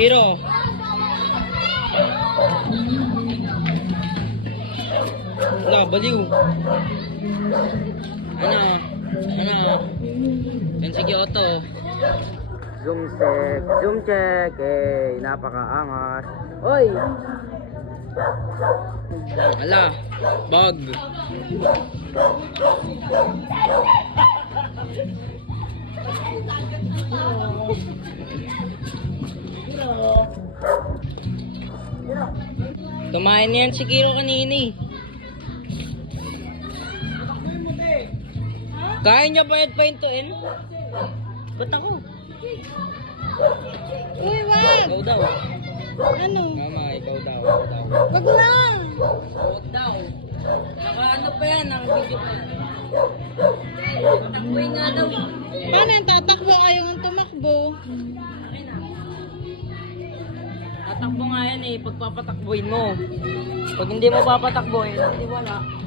Kiro. Wala, baliw. Ano? Yan si Kyoto. Zoom check. Eh, napakaangas. Oy! Ala, bug. Kumain yan si Kiro kanina eh. Kaya niya bayad pa hintuin? Ba't ako? Uy, wag! Ikaw daw. Ano? Mama, ikaw daw. Wag na! Huwag daw. Naka-ano pa yan, naka-video pa yan. Patakboy nga daw. Paano yung tatakbo? Ayaw ang tumakbo. Tatakbo nga yan eh, pagpapatakboyin mo. Pag hindi mo papatakboyin, hindi wala.